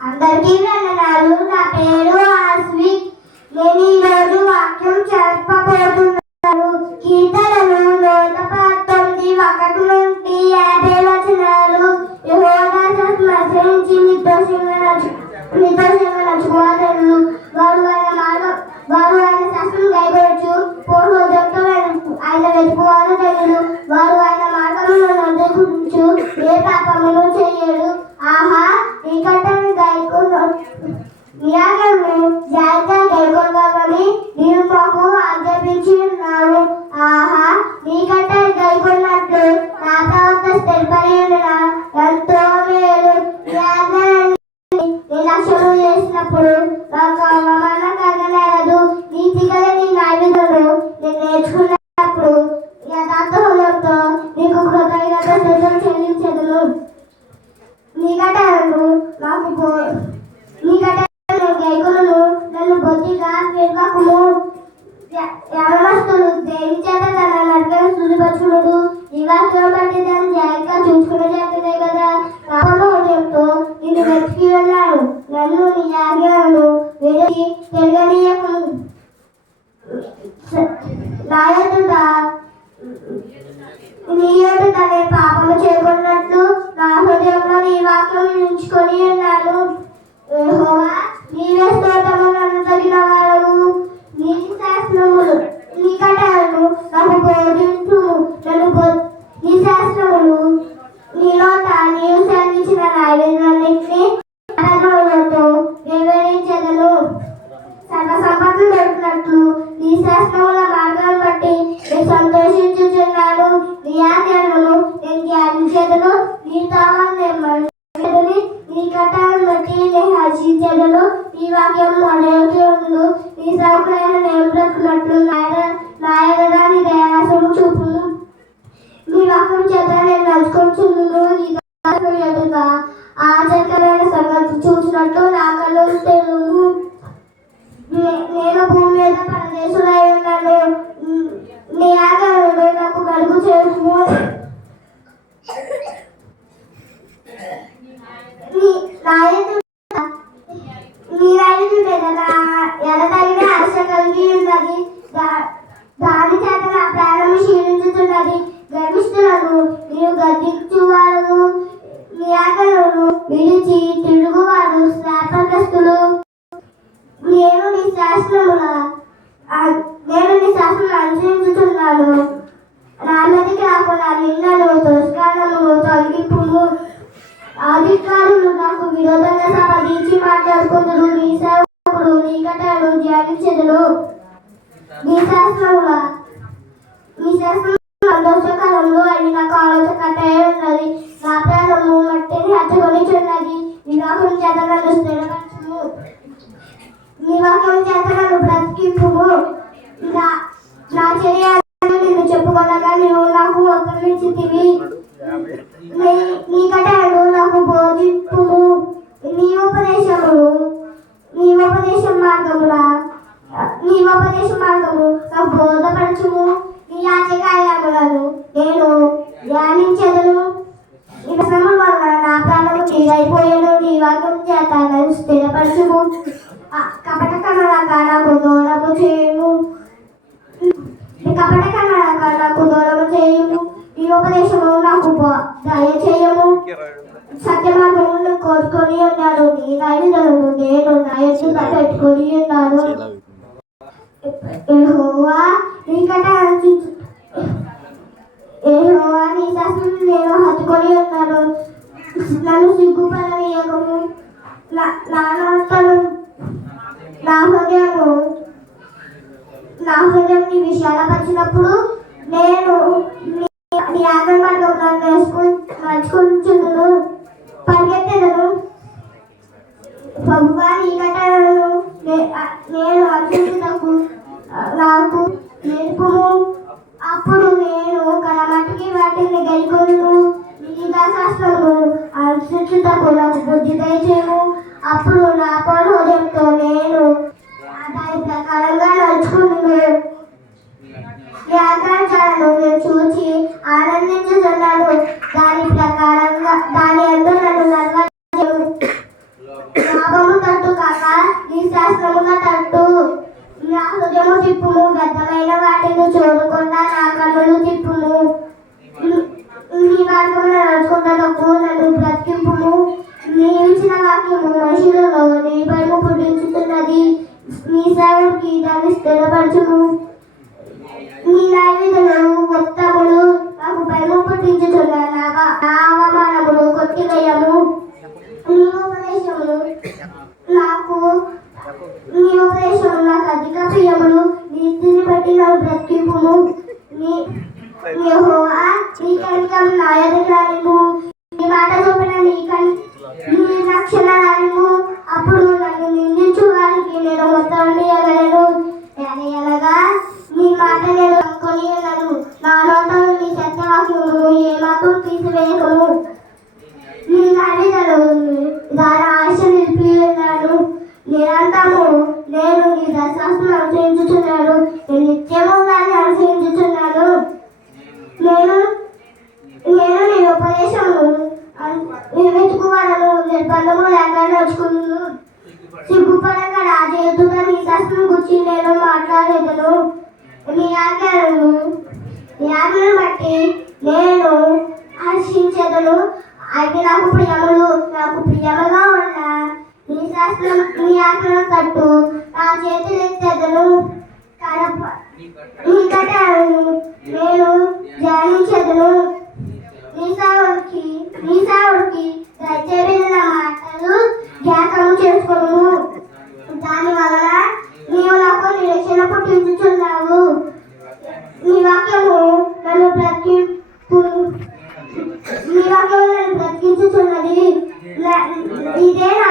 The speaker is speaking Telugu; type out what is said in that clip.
అందరికీ వందనాలు. నా పేరు ఆస్వి. నేను ఈరోజు వాక్యం చెప్పబోతున్నాను. కీర్తనలు 119 1 నుండి 50 వచనాలు. యెహోవా స్మరించి నిర్దోషంగా నడుచుకోవడం వారు ఆయన శాస్త్రం గైకొనచ్చు. పూర్వోదయంతో ఆయన వెతుకువారు ధన్యులు. వారు ఆయన మార్గములను అనుసరించు. ఏ పాపమును చేయరు. ఆహా, నీ కట్టను జాగ్రత్తగా గైకొనమని నీవు మాకు ఆజ్ఞాపించి ఉన్నావు. ఆహా, నీ కట్టను గైకొన్నట్లు నా ప్రవర్తన స్థిరపడి ఉండునా ఎంతో మేలు. నిర్లక్ష్యం చేసినప్పుడు నాకు అవమానం కలగలేదు. నీతిగా నీ న్యాయవిధులు నేను నేర్చుకున్నప్పుడు యథార్థ హృదయంతో నీకు కృతజ్ఞతలు చెల్లించదును. నీ కట్టను గైకొనును. నన్ను బొత్తిగా నిర్వాహము యవనస్తులు దేని చేత తన నడకను శుద్ధిపరచుకున్నాడు. ఈ వాక్యం బట్టి దాన్ని జాగ్రత్తగా చూసుకునే చేస్తుందే కదా. పాపంలో హృదయంతో నిన్ను వెతికి వెళ్ళాను. నన్ను నీ ఆజ్ఞలను విడిచి తిరగనీయకుము. నీ ఎదుట నేను పాపము చేయకున్నట్లు నా హృదయంలో నీ వాక్యం ఉంచుకొని ఉన్నాను. యెహోవా, నీవే స్తోత్రము. నన్ను తగిన వారు నీ శాస్త్రములు నీ కట్టలను నాకు బోధించు. నీ శాస్త్రములు నీలో నీవు సంధించిన నైవేద్యాన్నిటిని వివరించదను. సర్వ సంపదలు దొరికినట్లు నీ శాస్త్రముల మార్గాన్ని బట్టి నేను సంతోషించుచున్నాను. నీ ఆజ్ఞలను నేను ధ్యానించదను. నీ తామని నీ కట్టలను బట్టి నేను హర్షించదను. నీ వాక్యం మొదటి ఉండు. నీ సౌకర్యాల నేను బ్రతుకున్నట్లు నాయనదాని దయాసము చూపును. నీ వాక్యం చేత నేను నడుచుకుంటున్నాను. నీ ఎదుట ఆశ్చర్యకరమైన సంగతి చూసినట్లు నా కళ్ళు తెలుగు. నేను భూమి మీద పరదేశులై ఉన్నాను. నీ ఆజ్ఞలను నాకు కలుగు చేసుము. నీ రైలు ఎడతగిన ఆశ కలిగి ఉన్నది. దాని చేత నా ప్రాణం క్షీణించుతున్నది. గర్విష్ఠులను నీవు గద్దించువారు. నీ ఆజ్ఞలను విడిచి తిరుగువారు శాపగ్రస్తులు. నేను నీ శాస్త్రములు అనుసరించుతున్నాను. నా మీదకి రాకుండా నిన్నను దుష్కారమును తొలగింపుము. అధికారులు నాకు విరోధంగా సమాధించి మాట్లాడుకుందరు. నీ సేవకుడు నీ కట్టలను ధ్యానించెదను. నీ శాస్త్రముల దోషకాలంలో అది నాకు ఆలోచన కట్టయి ఉన్నది. నా ప్రాణము మట్టిని హత్తుకొనిచున్నది. వివాహం చేత నన్ను స్థిరపరచుము. నివాహం చేత నన్ను బ్రతికింపుము. నా చర్యలను నిన్ను చెప్పుకొనగా నీవు నాకు మొత్తమిచ్చితివి. నీ కట్టలను నాకు బోధింపుము. నీ ఉపదేశ మార్గము నాకు బోధపరచుము. నీ ఆజ్ఞలను నేను ధ్యానించెదను. ఈ వచనముల వలన నా ప్రాణము తీరైపోయేను. నీ వాక్యం చేత నన్ను స్థిరపరచుము. కపట కన్నడక నాకు దూరము చేయుము. నీ ఉపదేశము నాకు దయచేయము. సత్య మార్గమును కోరుకొని ఉన్నాను. నీ నైవేద్యమును నేను నా ఎదుట పెట్టుకొని ఉన్నాను. యెహోవా, నీ శాస్త్రం నేను హత్తుకొని ఉన్నాను. నన్ను సిగ్గుపడనీయకము. నా హృదయం నీ విశాలపరిచినప్పుడు నేను నీ ఆజ్ఞ మార్గంలో నడుచుకుంటున్నాను. పరిగెత్తెదను. ప్రభువా, నీ కట్టలను నేను అనుసరించుటకు నాకు నేర్పుము. అప్పుడు నేను కనమటికి వాటిని గైకొను. నీ శాస్త్రము అనుసరించుటకు నాకు బుద్ధి దయచేయము. అప్పుడు నా హృదయంతో నేను దాని ప్రకారంగా నడుచుకున్నాను. వ్యాఘ్రాలను చూచి ఆనందించుతున్నాను. దాని ప్రకారంగా దాని యందు నన్ను పాపము తట్టు కాక నీ శాస్త్రముల తట్టు. నా హృదయము తిప్పుము, వ్యర్థమైన వాటిని చూడకుండా నా కన్నులు తిప్పుము. నీ మార్గమున నడుచుకుంటకు నన్ను బ్రతికింపుము. నీవిచ్చిన వాక్యము మనుషులలో నీ భయము పుట్టించుతున్నది. నీ సేవకుడికి దాన్ని స్థిరపరచుము. నీ నైవేద్యములు ఉత్తములు, నాకు భయము పుట్టించుతున్న నా అవమానములు కొట్టివేయము. నీ ఉపదేశములు నాకు అధిక ప్రియములు. నీతిని బట్టి నాకు బ్రతికింపుము. యెహోవా నీ కనికరం నా ఎదుట రానిమ్ము. నీ మాట చొప్పున నీ రక్షణ రానిమ్ము. అప్పుడు నన్ను నిందించు వారికి నేను మొత్తం ఇవ్వగలను. అనగా నీ మాట నేను అనుకొని ఉన్నాను. నా నోట నీ సత్యవాక్యము ఏమాత్రం తీసివేయకము. నీ నడిదలు దాని ఆశ నిలిపి ఉన్నాను. నిరంతరము నేను నీ దశాస్త్రం అనుసరించుచున్నాను. నేను నిత్యము దాన్ని అనుసరించుచున్నాను. నేను నీ ఉపదేశము వెతుకువాలను నిర్బంధము లేక నడుచుకున్నాను. సిగ్గుపడక రాజేతుడ నీ శాస్త్రం గురించి నేను మాట్లాడేదను. నీ ఆజ్ఞను బట్టి నేను హర్షించదను. అవి నాకు ప్రియముగా ఉన్న నీ శాస్త్రం నీ ఆజ్ఞను తట్టు నా చేతులు ఎత్తెదను. నీ కట్టలను నేను ధ్యానించదను. నీ సావుడికి దయచేసిన మాటలు జ్ఞాపకం చేసుకోను. దాని వలన నీవు నాకు నిరీక్షణ పుట్టించుచున్నావు. నీ వాక్యము నన్ను బ్రతికించుచున్నది. ఇదే నా